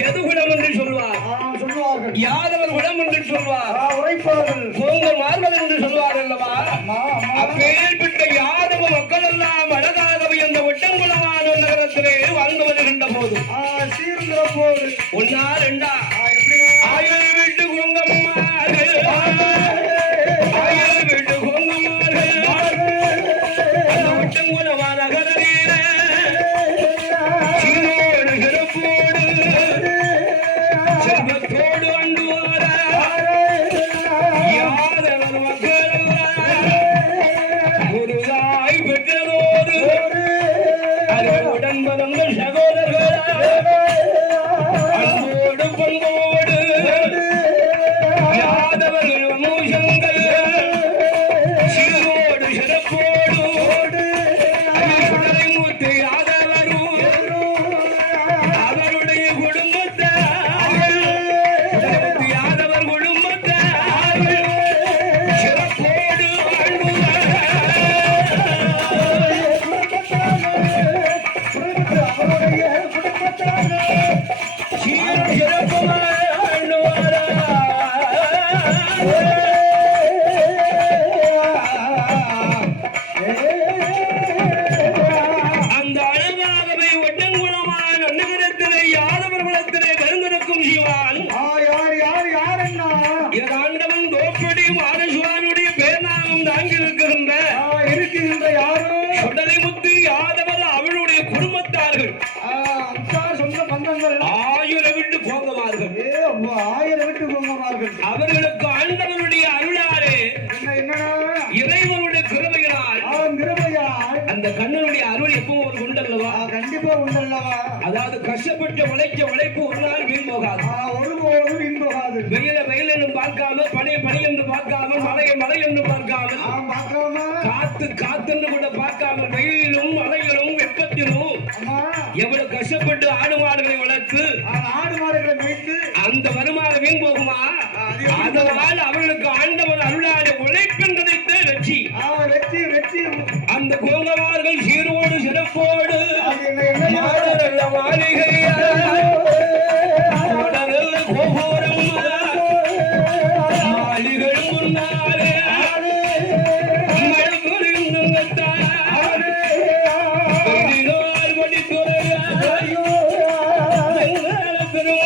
எது குணம் என்று சொல்வார்? சொல்லுவார்கள். யாதவர் குணம் என்று சொல்வார்? உரைப்பார்கள். கோங்கமார்கள் என்று சொல்வார் அல்லவா? அப்பேற்பட்ட யாதவ மக்கள் எல்லாம் அழகாகவே அந்த ஒட்டங்குளமான நகரத்திலே வாழ்ந்து வருகின்ற போது சீர்கிற போது ஒன்னா ரெண்டா எப்படி ஆயிரம் வீட்டு கோங்கம்மார்கள் ஆயிரம் வீட்டு கோங்கம்மார்கள் அந்த ஒட்டங்குளமான நகரிலே சீரோடு சிறப்போடு செல்வத்தோடு அண்டு வார யாதவர் மக்கள் குருதாய் பெற்றதோடு அறிவுடன் பதங்கள் சகோதரர்கள் அன்போடு பண்போடு யாதவர்கள் மூஷங்கள் சீரோடு சிறப்போடு சுடலை மூத்து யாதவரும் அவருடைய குடும்பத்தார்கள் யாதவர் குடும்பத்தார்கள் சிறப்போடு அந்த அழகாகவே ஒட்டங்குளமான நகரத்திலே யாதவர் குலத்திலே கலந்திருக்கும் சிவான் ஆண்டவன் தோப்படி மாரசுவானுடைய பேர்நாமம் தாங்கி இருக்கின்ற யாரோ சுடலை முத்து யாதவர் அவளுடைய குடும்பத்தார்கள் சொந்த பந்தங்கள் ஆயிரம் விட்டு போங்கவார்கள். ஆயிரம் விட்டு போங்கவார்கள். அவர்களுக்கு ஆண்டவனுடைய அருளாலே இறைவனுடைய கிருபையினால் அந்த கண்ணனுடைய அருள் எப்பவும் ஒரு உண்டல்லவா? கண்டிப்பா உண்டல்லவா? அதாவது கஷ்டப்பட்டு உழைப்பு ஒரு நாள் வீண் போகாது. ஒருபோதும் வீண் போகாது. வெயில் என்று பார்க்காம பனி என்று பார்க்காம மழை என்று பார்க்காமல் காத்து கூட பார்க்காமல் வெயிலும் மழையிலும் வெப்பத்திலும் எவ்வளவு கஷ்டப்பட்டு ஆடு மாடுகளை வளர்த்து ஆடு மாடுகளை வைத்து அந்த வருமானம் வீண் போகுமா? அதனால் அவர்களுக்கு ஆண்டவர் அருளாட உழைப்பின் கிடைத்த வெற்றி அந்த கோங்கமார்கள் சீரோடு சிறப்போடு மாடரல்ல மாளிகை கோபுரம் மாளிகள் முன்னாலே பெருமாள்